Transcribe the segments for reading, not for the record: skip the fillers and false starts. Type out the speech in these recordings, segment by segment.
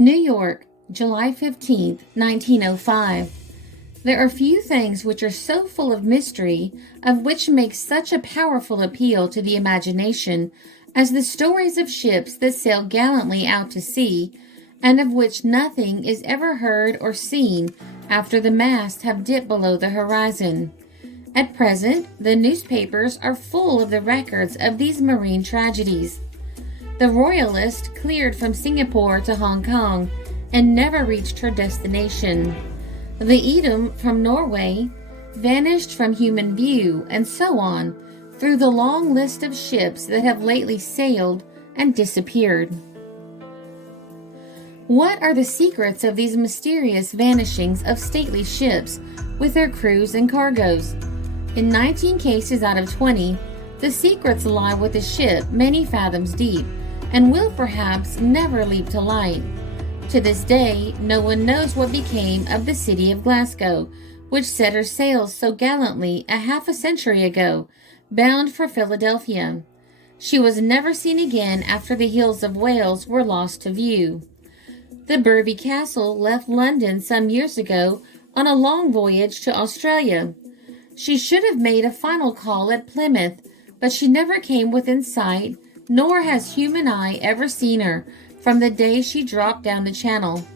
New York, July 15th, 1905. There are few things which are so full of mystery, of which make such a powerful appeal to the imagination, as the stories of ships that sail gallantly out to sea, and of which nothing is ever heard or seen after the masts have dipped below the horizon. At present, the newspapers are full of the records of these marine tragedies. The Royalist cleared from Singapore to Hong Kong and never reached her destination. The Edom from Norway vanished from human view, and so on, through the long list of ships that have lately sailed and disappeared. What are the secrets of these mysterious vanishings of stately ships with their crews and cargoes? In 19 cases out of 20, the secrets lie with a ship many fathoms deep, and will perhaps never leap to light. To this day, no one knows what became of the city of Glasgow, which set her sails so gallantly a half a century ago, bound for Philadelphia. She was never seen again after the hills of Wales were lost to view. The Burby Castle left London some years ago on a long voyage to Australia. She should have made a final call at Plymouth, but she never came within sight, nor has human eye ever seen her from the day she dropped down the channel.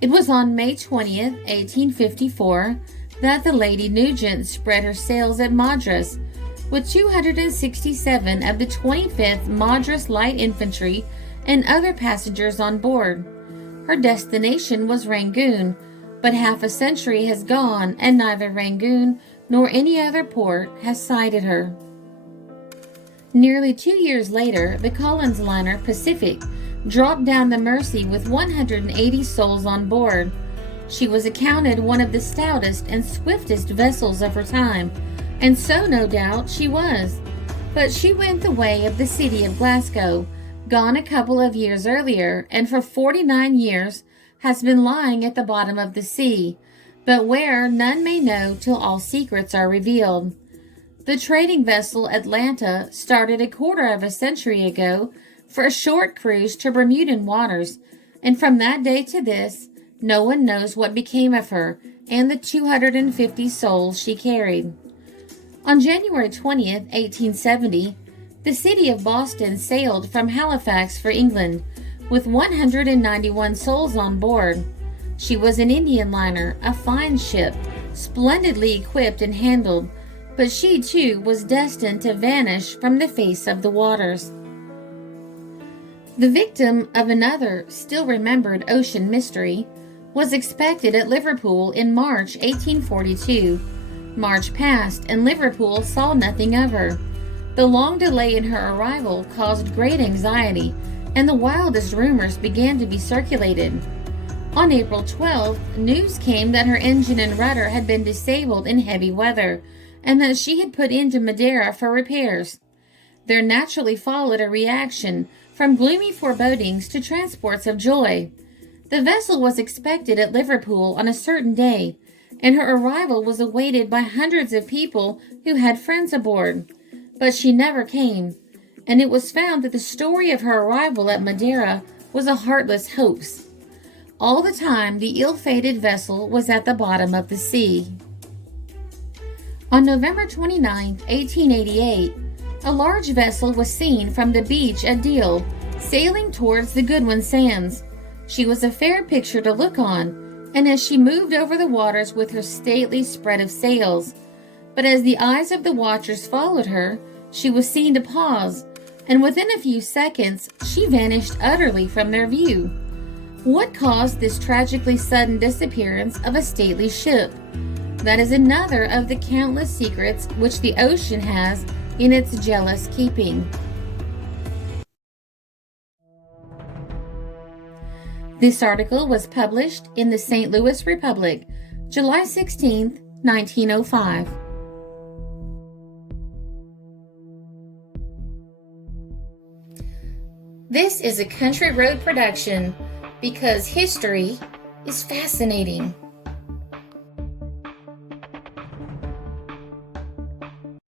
It was on May 20th, 1854, that the Lady Nugent spread her sails at Madras, with 267 of the 25th Madras Light Infantry and other passengers on board. Her destination was Rangoon, but half a century has gone and neither Rangoon nor any other port has sighted her. Nearly 2 years later, the Collins liner Pacific dropped down the Mersey with 180 souls on board. She was accounted one of the stoutest and swiftest vessels of her time, and so no doubt she was. But she went the way of the city of Glasgow, gone a couple of years earlier, and for 49 years has been lying at the bottom of the sea, but where none may know till all secrets are revealed. The trading vessel Atlanta started a quarter of a century ago for a short cruise to Bermudan waters, and from that day to this, no one knows what became of her and the 250 souls she carried. On January 20th, 1870, the city of Boston sailed from Halifax for England with 191 souls on board. She was an Indian liner, a fine ship, splendidly equipped and handled, but she too was destined to vanish from the face of the waters. The victim of another, still remembered ocean mystery was expected at Liverpool in March 1842. March passed, and Liverpool saw nothing of her. The long delay in her arrival caused great anxiety, and the wildest rumors began to be circulated. On April 12th, news came that her engine and rudder had been disabled in heavy weather, and that she had put into Madeira for repairs. There naturally followed a reaction from gloomy forebodings to transports of joy. The vessel was expected at Liverpool on a certain day, and her arrival was awaited by hundreds of people who had friends aboard. But she never came, and it was found that the story of her arrival at Madeira was a heartless hoax. All the time, the ill-fated vessel was at the bottom of the sea. On November 29, 1888, a large vessel was seen from the beach at Deal, sailing towards the Goodwin Sands. She was a fair picture to look on, and as she moved over the waters with her stately spread of sails, but as the eyes of the watchers followed her, she was seen to pause, and within a few seconds she vanished utterly from their view. What caused this tragically sudden disappearance of a stately ship? That is another of the countless secrets which the ocean has in its jealous keeping. This article was published in the St. Louis Republic, July 16, 1905. This is a Country Road production because history is fascinating.